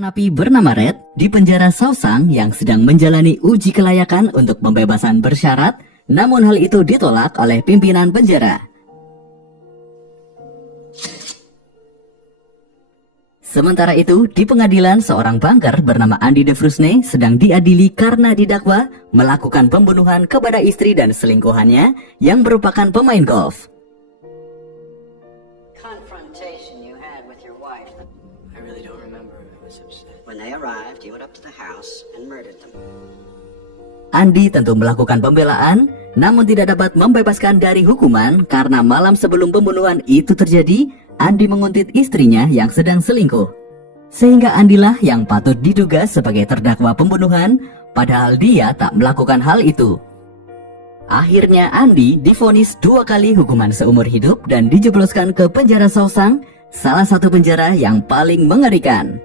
Napi bernama Red di penjara Sausang yang sedang menjalani uji kelayakan untuk pembebasan bersyarat, namun hal itu ditolak oleh pimpinan penjara. Sementara itu, di pengadilan seorang banker bernama Andy DeFrusne sedang diadili karena didakwa melakukan pembunuhan kepada istri dan selingkuhannya yang merupakan pemain golf. Andy tentu melakukan pembelaan, namun tidak dapat membebaskan dari hukuman karena malam sebelum pembunuhan itu terjadi, Andy menguntit istrinya yang sedang selingkuh. Sehingga Andy-lah yang patut diduga sebagai terdakwa pembunuhan, padahal dia tak melakukan hal itu. Akhirnya Andy divonis 2 kali hukuman seumur hidup dan dijebloskan ke penjara Sausang, salah satu penjara yang paling mengerikan.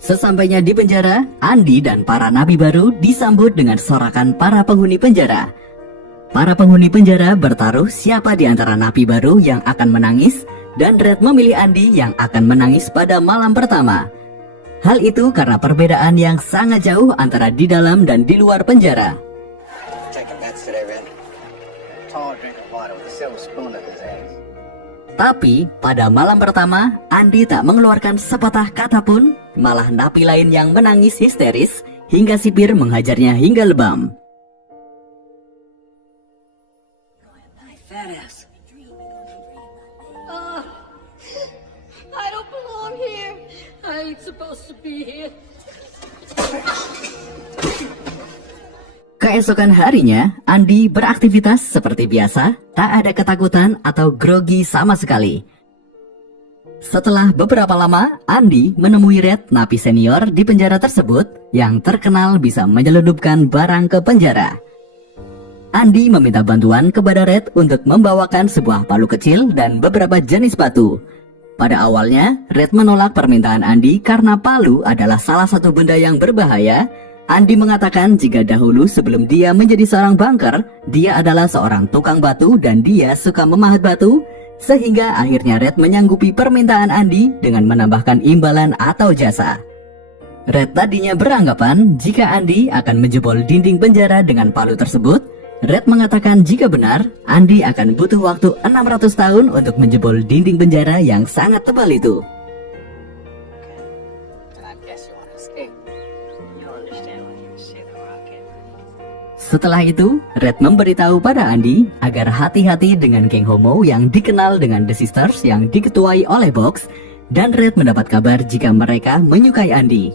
Sesampainya di penjara, Andy dan para napi baru disambut dengan sorakan para penghuni penjara. Para penghuni penjara bertaruh siapa di antara napi baru yang akan menangis, dan Red memilih Andy yang akan menangis pada malam pertama. Hal itu karena perbedaan yang sangat jauh antara di dalam dan di luar penjara. Tapi pada malam pertama, Andy tak mengeluarkan sepatah kata pun, malah napi lain yang menangis histeris hingga sipir menghajarnya hingga lebam. Keesokan harinya, Andy beraktivitas seperti biasa, tak ada ketakutan atau grogi sama sekali. Setelah beberapa lama, Andy menemui Red, napi senior di penjara tersebut, yang terkenal bisa menyelundupkan barang ke penjara. Andy meminta bantuan kepada Red untuk membawakan sebuah palu kecil dan beberapa jenis batu. Pada awalnya, Red menolak permintaan Andy karena palu adalah salah satu benda yang berbahaya. Andy mengatakan jika dahulu sebelum dia menjadi seorang banker, dia adalah seorang tukang batu dan dia suka memahat batu, sehingga akhirnya Red menyanggupi permintaan Andy dengan menambahkan imbalan atau jasa. Red tadinya beranggapan jika Andy akan menjebol dinding penjara dengan palu tersebut. Red mengatakan jika benar, Andy akan butuh waktu 600 tahun untuk menjebol dinding penjara yang sangat tebal itu. Setelah itu, Red memberitahu pada Andy agar hati-hati dengan geng homo yang dikenal dengan The Sisters yang diketuai oleh Box, dan Red mendapat kabar jika mereka menyukai Andy.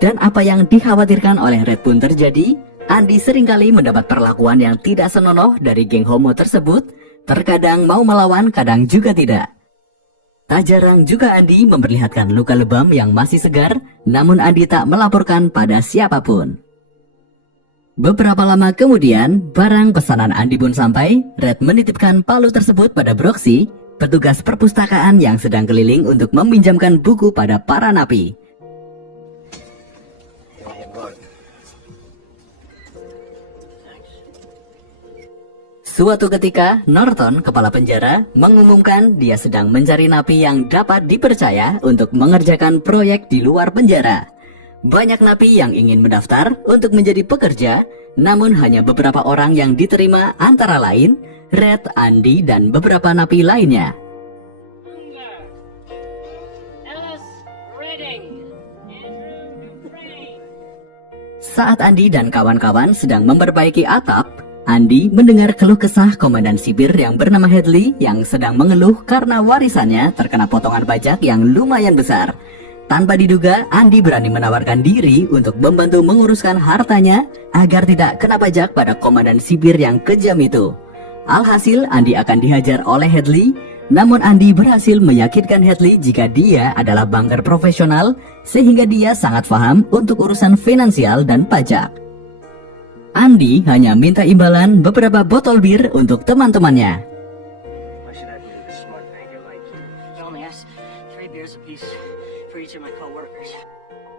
Dan apa yang dikhawatirkan oleh Red pun terjadi. Andy seringkali mendapat perlakuan yang tidak senonoh dari geng homo tersebut, terkadang mau melawan, kadang juga tidak. Tak jarang juga Andy memperlihatkan luka lebam yang masih segar, namun Andy tak melaporkan pada siapapun. Beberapa lama kemudian, barang pesanan Andy pun sampai. Red menitipkan palu tersebut pada Broxy, petugas perpustakaan yang sedang keliling untuk meminjamkan buku pada para napi. Suatu ketika, Norton, kepala penjara, mengumumkan dia sedang mencari napi yang dapat dipercaya untuk mengerjakan proyek di luar penjara. Banyak napi yang ingin mendaftar untuk menjadi pekerja, namun hanya beberapa orang yang diterima, antara lain Red, Andy, dan beberapa napi lainnya. Saat Andy dan kawan-kawan sedang memperbaiki atap, Andy mendengar keluh kesah komandan sipir yang bernama Hadley yang sedang mengeluh karena warisannya terkena potongan pajak yang lumayan besar. Tanpa diduga, Andy berani menawarkan diri untuk membantu menguruskan hartanya agar tidak kena pajak pada komandan sipir yang kejam itu. Alhasil, Andy akan dihajar oleh Hadley, namun Andy berhasil meyakinkan Hadley jika dia adalah banker profesional, sehingga dia sangat paham untuk urusan finansial dan pajak. Andy hanya minta imbalan beberapa botol bir untuk teman-temannya.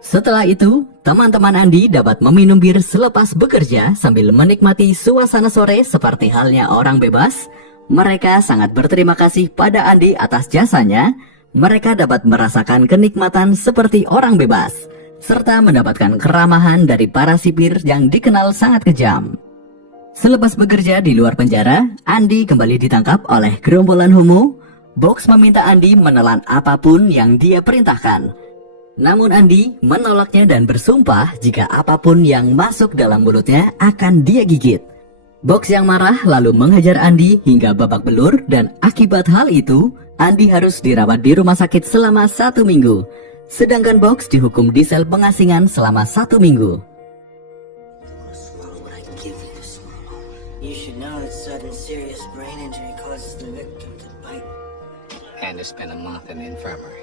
Setelah itu, teman-teman Andi dapat meminum bir selepas bekerja sambil menikmati suasana sore seperti halnya orang bebas. Mereka sangat berterima kasih pada Andi atas jasanya. Mereka dapat merasakan kenikmatan seperti orang bebas, serta mendapatkan keramahan dari para sipir yang dikenal sangat kejam. Selepas bekerja di luar penjara, Andi kembali ditangkap oleh gerombolan homo. Box meminta Andi menelan apapun yang dia perintahkan. Namun Andi menolaknya dan bersumpah jika apapun yang masuk dalam mulutnya akan dia gigit. Box yang marah lalu menghajar Andi hingga babak belur, dan akibat hal itu, Andi harus dirawat di rumah sakit selama 1 minggu. Sedangkan Box dihukum di sel pengasingan selama 1 minggu. You should know that sudden serious brain injury causes the victim to bite. And to spend a month in the infirmary.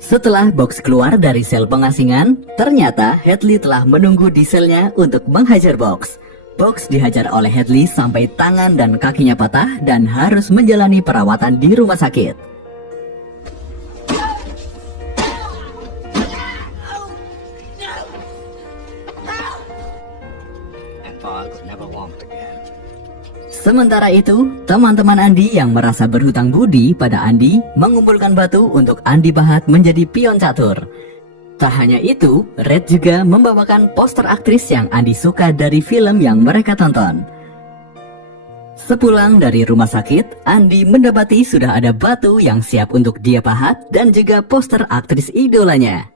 Setelah Box keluar dari sel pengasingan, ternyata Hadley telah menunggu di selnya untuk menghajar Box. Box dihajar oleh Hadley sampai tangan dan kakinya patah dan harus menjalani perawatan di rumah sakit. Sementara itu, teman-teman Andi yang merasa berhutang budi pada Andi mengumpulkan batu untuk Andi Bahat menjadi pion catur. Tak hanya itu, Red juga membawakan poster aktris yang Andi suka dari film yang mereka tonton. Sepulang dari rumah sakit, Andi mendapati sudah ada batu yang siap untuk dia pahat dan juga poster aktris idolanya.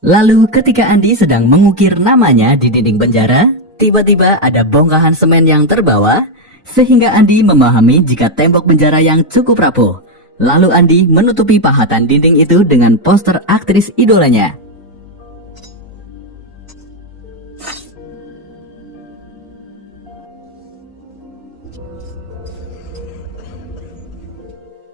Lalu ketika Andi sedang mengukir namanya di dinding penjara, tiba-tiba ada bongkahan semen yang terbawa, sehingga Andi memahami jika tembok penjara yang cukup rapuh. Lalu Andi menutupi pahatan dinding itu dengan poster aktris idolanya.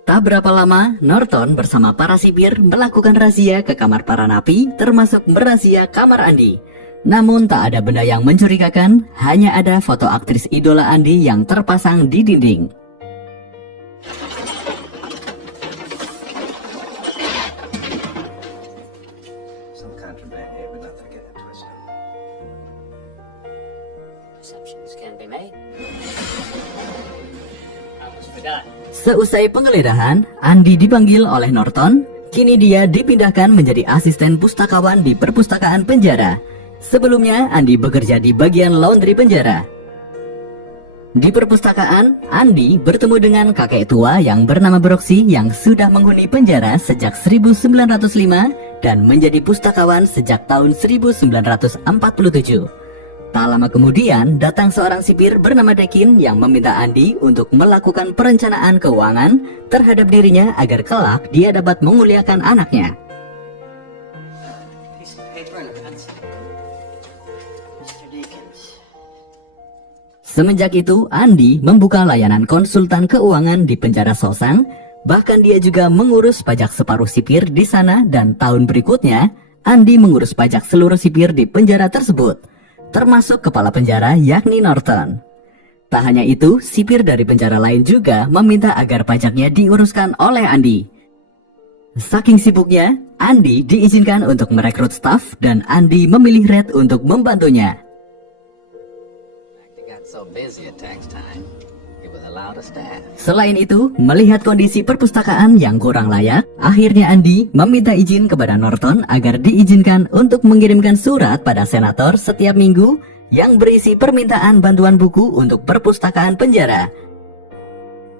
Tak berapa lama, Norton bersama para sipir melakukan razia ke kamar para napi, termasuk merazia kamar Andi. Namun tak ada benda yang mencurigakan, hanya ada foto aktris idola Andi yang terpasang di dinding. Seusai penggeledahan, Andi dipanggil oleh Norton. Kini dia dipindahkan menjadi asisten pustakawan di perpustakaan penjara. Sebelumnya, Andi bekerja di bagian laundry penjara. Di perpustakaan, Andi bertemu dengan kakek tua yang bernama Broxy yang sudah menghuni penjara sejak 1905 dan menjadi pustakawan sejak tahun 1947. Tak lama kemudian, datang seorang sipir bernama Dekin yang meminta Andi untuk melakukan perencanaan keuangan terhadap dirinya agar kelak dia dapat memuliakan anaknya. Semenjak itu, Andi membuka layanan konsultan keuangan di penjara Sosang. Bahkan dia juga mengurus pajak separuh sipir di sana, dan tahun berikutnya, Andi mengurus pajak seluruh sipir di penjara tersebut, termasuk kepala penjara yakni Norton. Tak hanya itu, sipir dari penjara lain juga meminta agar pajaknya diuruskan oleh Andi. Saking sibuknya, Andi diizinkan untuk merekrut staf dan Andi memilih Red untuk membantunya. Selain itu, melihat kondisi perpustakaan yang kurang layak, akhirnya Andi meminta izin kepada Norton agar diizinkan untuk mengirimkan surat pada senator setiap minggu yang berisi permintaan bantuan buku untuk perpustakaan penjara.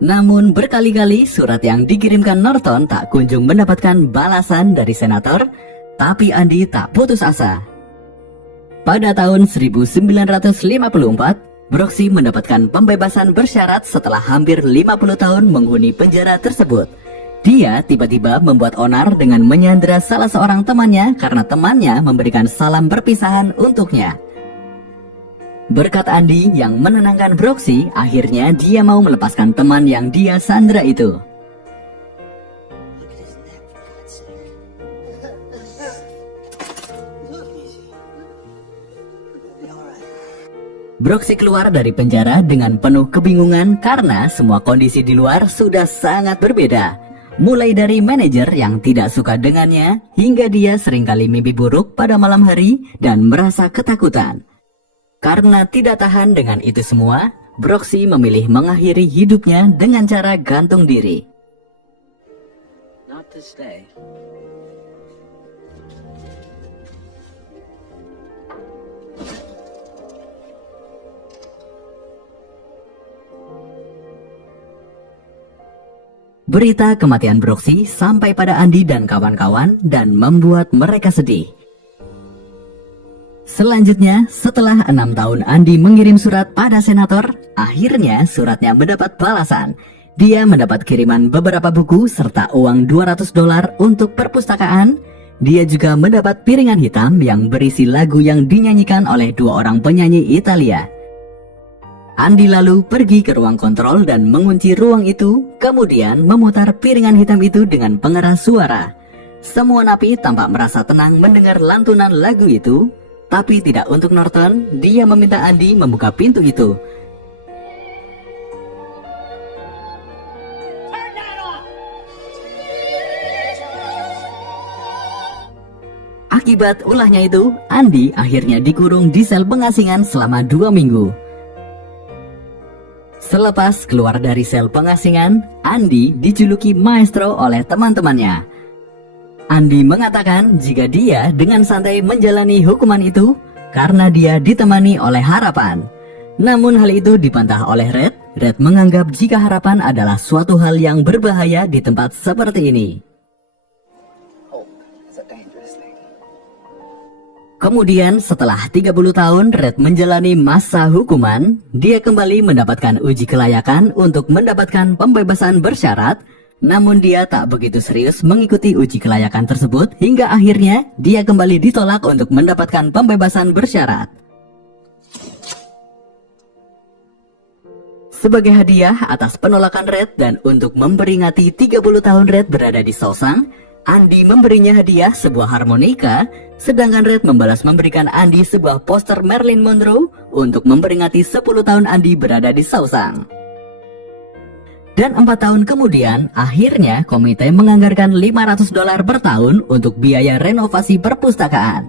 Namun berkali-kali surat yang dikirimkan Norton tak kunjung mendapatkan balasan dari senator, tapi Andi tak putus asa. Pada tahun 1954, Broxy mendapatkan pembebasan bersyarat setelah hampir 50 tahun menghuni penjara tersebut. Dia tiba-tiba membuat onar dengan menyandera salah seorang temannya karena temannya memberikan salam perpisahan untuknya. Berkat Andi yang menenangkan Broxy, akhirnya dia mau melepaskan teman yang dia sandera itu. Broxy keluar dari penjara dengan penuh kebingungan karena semua kondisi di luar sudah sangat berbeda. Mulai dari manajer yang tidak suka dengannya, hingga dia seringkali mimpi buruk pada malam hari dan merasa ketakutan. Karena tidak tahan dengan itu semua, Broxy memilih mengakhiri hidupnya dengan cara gantung diri. Not to stay. Berita kematian Broxy sampai pada Andy dan kawan-kawan dan membuat mereka sedih. Selanjutnya, setelah 6 tahun Andy mengirim surat pada senator, akhirnya suratnya mendapat balasan. Dia mendapat kiriman beberapa buku serta uang $200 untuk perpustakaan. Dia juga mendapat piringan hitam yang berisi lagu yang dinyanyikan oleh 2 orang penyanyi Italia. Andy lalu pergi ke ruang kontrol dan mengunci ruang itu, kemudian memutar piringan hitam itu dengan pengeras suara. Semua napi tampak merasa tenang mendengar lantunan lagu itu, tapi tidak untuk Norton. Dia meminta Andy membuka pintu itu. Akibat ulahnya itu, Andy akhirnya dikurung di sel pengasingan selama 2 minggu. Selepas keluar dari sel pengasingan, Andy dijuluki maestro oleh teman-temannya. Andy mengatakan jika dia dengan santai menjalani hukuman itu karena dia ditemani oleh harapan. Namun hal itu dibantah oleh Red. Red menganggap jika harapan adalah suatu hal yang berbahaya di tempat seperti ini. Kemudian setelah 30 tahun Red menjalani masa hukuman, dia kembali mendapatkan uji kelayakan untuk mendapatkan pembebasan bersyarat. Namun dia tak begitu serius mengikuti uji kelayakan tersebut hingga akhirnya dia kembali ditolak untuk mendapatkan pembebasan bersyarat. Sebagai hadiah atas penolakan Red dan untuk memperingati 30 tahun Red berada di Shawshank, Andy memberinya hadiah sebuah harmonika, sedangkan Red membalas memberikan Andy sebuah poster Marilyn Monroe untuk memperingati 10 tahun Andy berada di Shawshank. Dan 4 tahun kemudian, akhirnya komite menganggarkan $500 per tahun untuk biaya renovasi perpustakaan.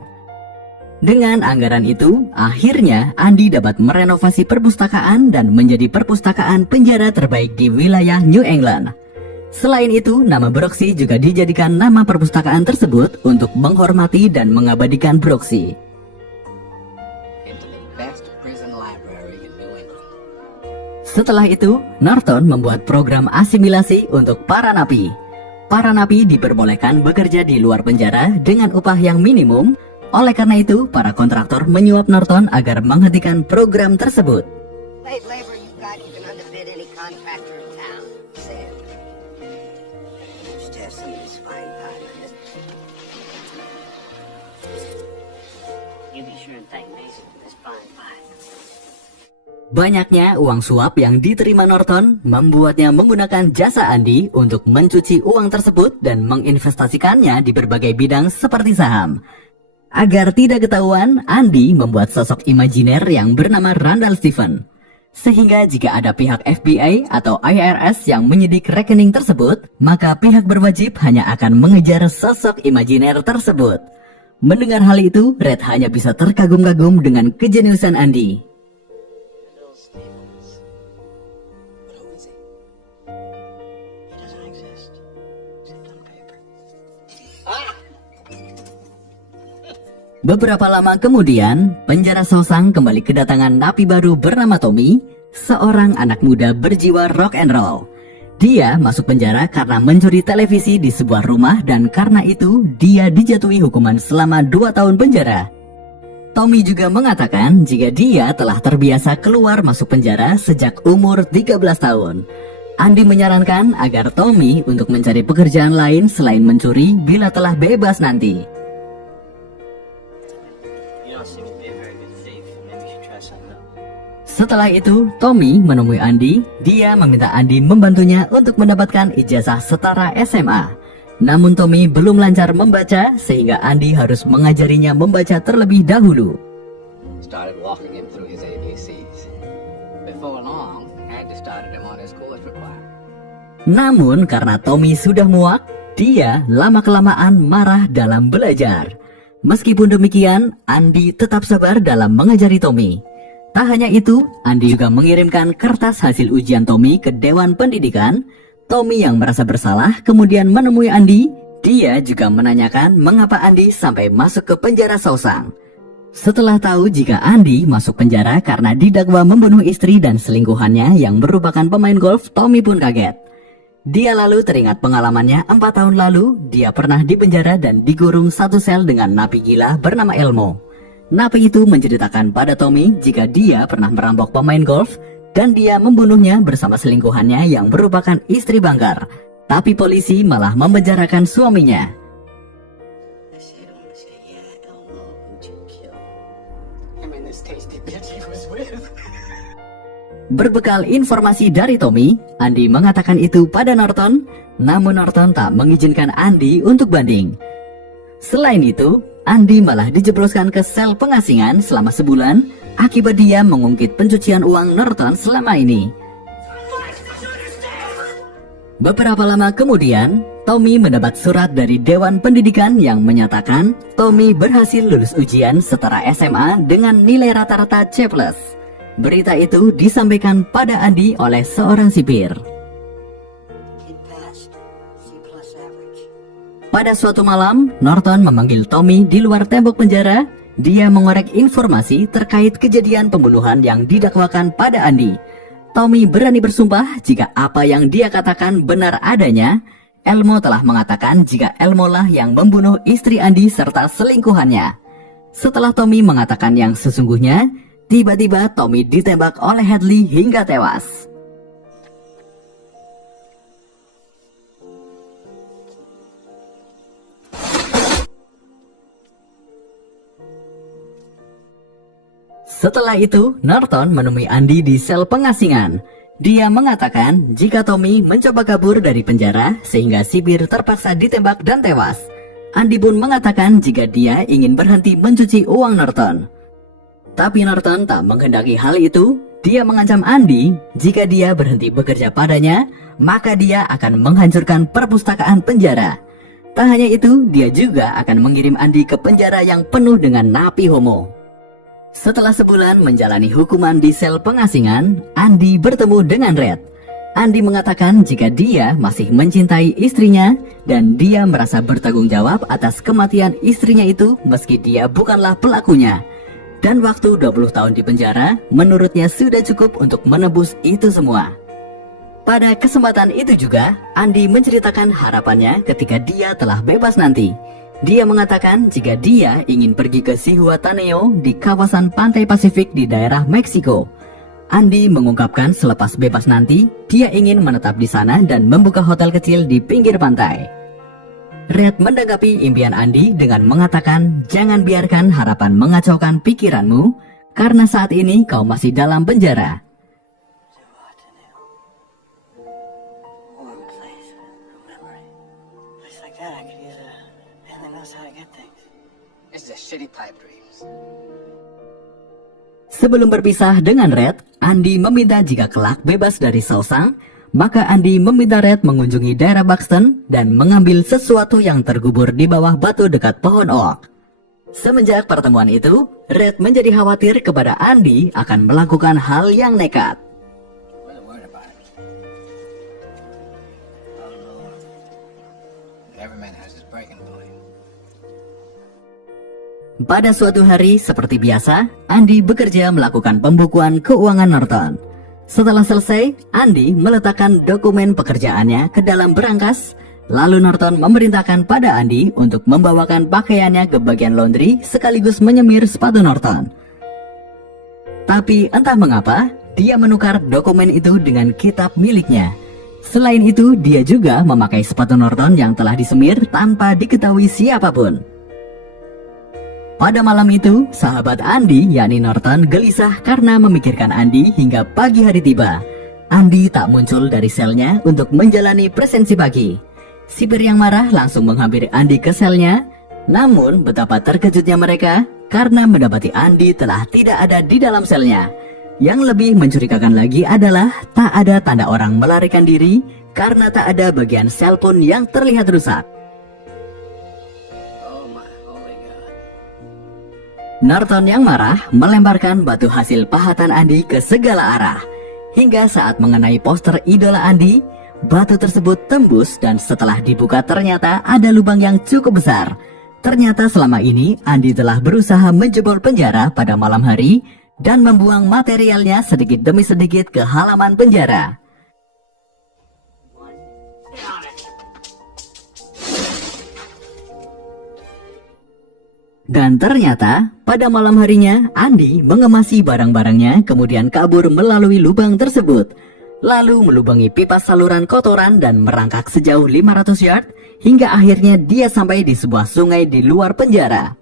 Dengan anggaran itu, akhirnya Andy dapat merenovasi perpustakaan dan menjadi perpustakaan penjara terbaik di wilayah New England. Selain itu, nama Broxy juga dijadikan nama perpustakaan tersebut untuk menghormati dan mengabadikan Broxy. Setelah itu, Norton membuat program asimilasi untuk para napi. Para napi diperbolehkan bekerja di luar penjara dengan upah yang minimum. Oleh karena itu, para kontraktor menyuap Norton agar menghentikan program tersebut. Banyaknya uang suap yang diterima Norton membuatnya menggunakan jasa Andy untuk mencuci uang tersebut dan menginvestasikannya di berbagai bidang seperti saham. Agar tidak ketahuan, Andy membuat sosok imajiner yang bernama Randall Stephen. Sehingga jika ada pihak FBI atau IRS yang menyidik rekening tersebut, maka pihak berwajib hanya akan mengejar sosok imajiner tersebut. Mendengar hal itu, Red hanya bisa terkagum-kagum dengan kejeniusan Andy. Beberapa lama kemudian, penjara Shawshank kembali kedatangan napi baru bernama Tommy, seorang anak muda berjiwa rock and roll. Dia masuk penjara karena mencuri televisi di sebuah rumah dan karena itu dia dijatuhi hukuman selama 2 tahun penjara. Tommy juga mengatakan jika dia telah terbiasa keluar masuk penjara sejak umur 13 tahun. Andy menyarankan agar Tommy untuk mencari pekerjaan lain selain mencuri bila telah bebas nanti. Setelah itu, Tommy menemui Andy. Dia meminta Andy membantunya untuk mendapatkan ijazah setara SMA. Namun Tommy belum lancar membaca sehingga Andy harus mengajarinya membaca terlebih dahulu. Started walking him through his ABCs. Before long, Andy started him on his course requirement. Namun karena Tommy sudah muak, dia lama-kelamaan marah dalam belajar. Meskipun demikian, Andy tetap sabar dalam mengajari Tommy. Tak hanya itu, Andy juga mengirimkan kertas hasil ujian Tommy ke Dewan Pendidikan. Tommy yang merasa bersalah kemudian menemui Andy. Dia juga menanyakan mengapa Andy sampai masuk ke penjara Sausang. Setelah tahu jika Andy masuk penjara karena didakwa membunuh istri dan selingkuhannya yang merupakan pemain golf, Tommy pun kaget. Dia lalu teringat pengalamannya 4 tahun lalu. Dia pernah dipenjara dan digurung satu sel dengan napi gila bernama Elmo. Napi itu menceritakan pada Tommy jika dia pernah merampok pemain golf dan dia membunuhnya bersama selingkuhannya yang merupakan istri banggar. Tapi polisi malah memenjarakan suaminya. I said, I'm gonna say, yeah, Elmo, who'd you kill? Him and this tasty bitch he was with. Berbekal informasi dari Tommy, Andy mengatakan itu pada Norton, namun Norton tak mengizinkan Andy untuk banding. Selain itu, Andy malah dijebloskan ke sel pengasingan selama sebulan akibat dia mengungkit pencucian uang Norton selama ini. Beberapa lama kemudian, Tommy mendapat surat dari Dewan Pendidikan yang menyatakan Tommy berhasil lulus ujian setara SMA dengan nilai rata-rata C+. Berita itu disampaikan pada Andy oleh seorang sipir. Kid passed. C+ average. Pada suatu malam, Norton memanggil Tommy di luar tembok penjara. Dia mengorek informasi terkait kejadian pembunuhan yang didakwakan pada Andy. Tommy berani bersumpah jika apa yang dia katakan benar adanya. Elmo telah mengatakan jika Elmo lah yang membunuh istri Andy serta selingkuhannya. Setelah Tommy mengatakan yang sesungguhnya, tiba-tiba Tommy ditembak oleh Hadley hingga tewas. Setelah itu, Norton menemui Andy di sel pengasingan. Dia mengatakan jika Tommy mencoba kabur dari penjara sehingga sipir terpaksa ditembak dan tewas. Andy pun mengatakan jika dia ingin berhenti mencuci uang Norton. Tapi Norton tak menghendaki hal itu. Dia mengancam Andy jika dia berhenti bekerja padanya, maka dia akan menghancurkan perpustakaan penjara. Tak hanya itu, dia juga akan mengirim Andy ke penjara yang penuh dengan napi homo. Setelah sebulan menjalani hukuman di sel pengasingan, Andy bertemu dengan Red. Andy mengatakan jika dia masih mencintai istrinya dan dia merasa bertanggung jawab atas kematian istrinya itu meski dia bukanlah pelakunya. Dan waktu 20 tahun di penjara menurutnya sudah cukup untuk menebus itu semua. Pada kesempatan itu juga, Andy menceritakan harapannya ketika dia telah bebas nanti. Dia mengatakan jika dia ingin pergi ke Zihuatanejo di kawasan pantai Pasifik di daerah Meksiko. Andy mengungkapkan selepas bebas nanti, dia ingin menetap di sana dan membuka hotel kecil di pinggir pantai. Red menanggapi impian Andy dengan mengatakan jangan biarkan harapan mengacaukan pikiranmu, karena saat ini kau masih dalam penjara. Warm place, a memory. Place like that, I could use a man that knows how to get things. This is a shitty pipe dreams. Sebelum berpisah dengan Red, Andy meminta jika kelak bebas dari Sausang, maka Andy meminta Red mengunjungi daerah Buxton dan mengambil sesuatu yang terkubur di bawah batu dekat pohon oak. Semenjak pertemuan itu, Red menjadi khawatir kepada Andy akan melakukan hal yang nekat. Really worried about it. Oh Lord. Every man has his breaking point. Pada suatu hari seperti biasa, Andy bekerja melakukan pembukuan keuangan Norton. Setelah selesai, Andy meletakkan dokumen pekerjaannya ke dalam berangkas. Lalu Norton memerintahkan pada Andy untuk membawakan pakaiannya ke bagian laundry sekaligus menyemir sepatu Norton. Tapi entah mengapa, dia menukar dokumen itu dengan kitab miliknya. Selain itu, dia juga memakai sepatu Norton yang telah disemir tanpa diketahui siapapun. Pada malam itu, sahabat Andy, yakni Norton, gelisah karena memikirkan Andy hingga pagi hari tiba. Andy tak muncul dari selnya untuk menjalani presensi pagi. Sipir yang marah langsung menghampiri Andy ke selnya. Namun, betapa terkejutnya mereka karena mendapati Andy telah tidak ada di dalam selnya. Yang lebih mencurigakan lagi adalah tak ada tanda orang melarikan diri karena tak ada bagian sel pun yang terlihat rusak. Oh my holy God. Norton yang marah melemparkan batu hasil pahatan Andy ke segala arah. Hingga saat mengenai poster idola Andy, batu tersebut tembus dan setelah dibuka ternyata ada lubang yang cukup besar. Ternyata selama ini Andy telah berusaha menjebol penjara pada malam hari dan membuang materialnya sedikit demi sedikit ke halaman penjara. Dan ternyata pada malam harinya Andy mengemasi barang-barangnya kemudian kabur melalui lubang tersebut. Lalu melubangi pipa saluran kotoran dan merangkak sejauh 500 yard hingga akhirnya dia sampai di sebuah sungai di luar penjara.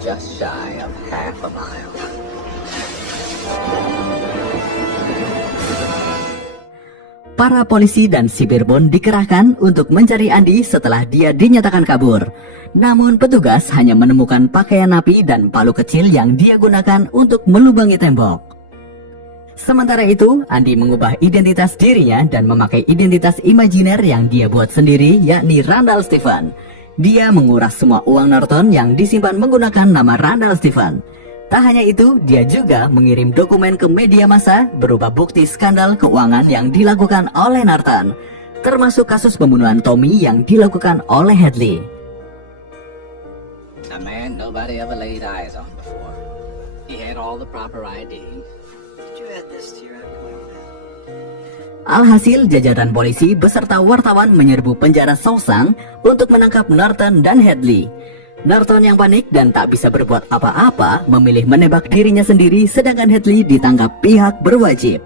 Just shy of half a mile. Para polisi dan sipir pun dikerahkan untuk mencari Andy setelah dia dinyatakan kabur. Namun petugas hanya menemukan pakaian napi dan palu kecil yang dia gunakan untuk melubangi tembok. Sementara itu, Andy mengubah identitas dirinya dan memakai identitas imajiner yang dia buat sendiri, yakni Randall Stephen. Dia menguras semua uang Norton yang disimpan menggunakan nama Randall Stephen. Tak hanya itu, dia juga mengirim dokumen ke media massa berupa bukti skandal keuangan yang dilakukan oleh Norton, termasuk kasus pembunuhan Tommy yang dilakukan oleh Hadley. A man nobody ever laid eyes on before. He had all the proper ID. Did you add this to your outgoing mail? Alhasil, jajaran polisi beserta wartawan menyerbu penjara Shawshank untuk menangkap Norton dan Hadley. Norton yang panik dan tak bisa berbuat apa-apa memilih menembak dirinya sendiri, sedangkan Hadley ditangkap pihak berwajib.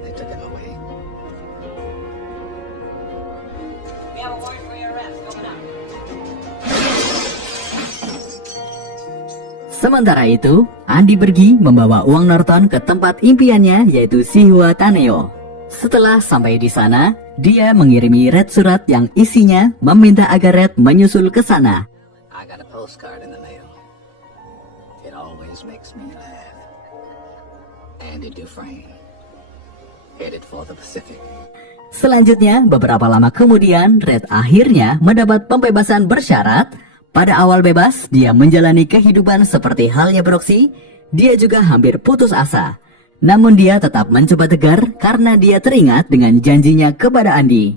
They took him away. We have a warrant for your arrest. Open up. Sementara itu, Andy pergi membawa uang Norton ke tempat impiannya, yaitu Zihuatanejo. Setelah sampai di sana, dia mengirimi Red surat yang isinya meminta agar Red menyusul ke sana. I got a postcard in the mail. It always makes me laugh. Andy Dufresne, headed for the Pacific. Selanjutnya, beberapa lama kemudian, Red akhirnya mendapat pembebasan bersyarat. Pada awal bebas, dia menjalani kehidupan seperti halnya Broxy. Dia juga hampir putus asa. Namun dia tetap mencoba tegar karena dia teringat dengan janjinya kepada Andy.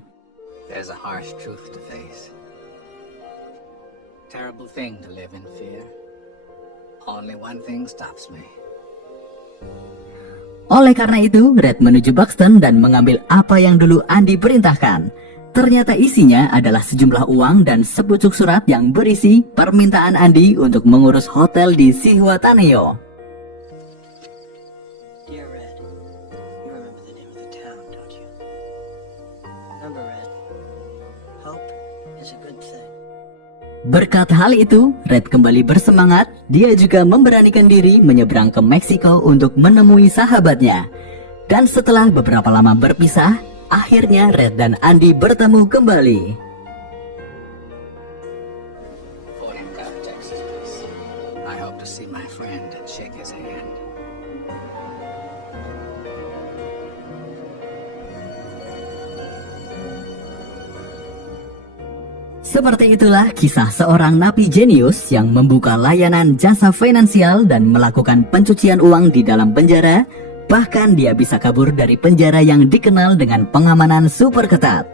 There's a harsh truth to face. Terrible thing to live in fear. Only one thing stops me. Oleh karena itu, Red menuju Buxton dan mengambil apa yang dulu Andy perintahkan. Ternyata isinya adalah sejumlah uang dan sepucuk surat yang berisi permintaan Andy untuk mengurus hotel di Zihuatanejo. Dear Red, you remember the name of the town, don't you? Remember, Red, hope is a good thing. Berkat hal itu, Red kembali bersemangat. Dia juga memberanikan diri menyeberang ke Meksiko untuk menemui sahabatnya. Dan setelah beberapa lama berpisah, akhirnya Red dan Andy bertemu kembali. Fort Scott, Texas, please. I hope to see my friend and shake his hand. Seperti itulah kisah seorang napi jenius yang membuka layanan jasa finansial dan melakukan pencucian uang di dalam penjara. Bahkan dia bisa kabur dari penjara yang dikenal dengan pengamanan super ketat.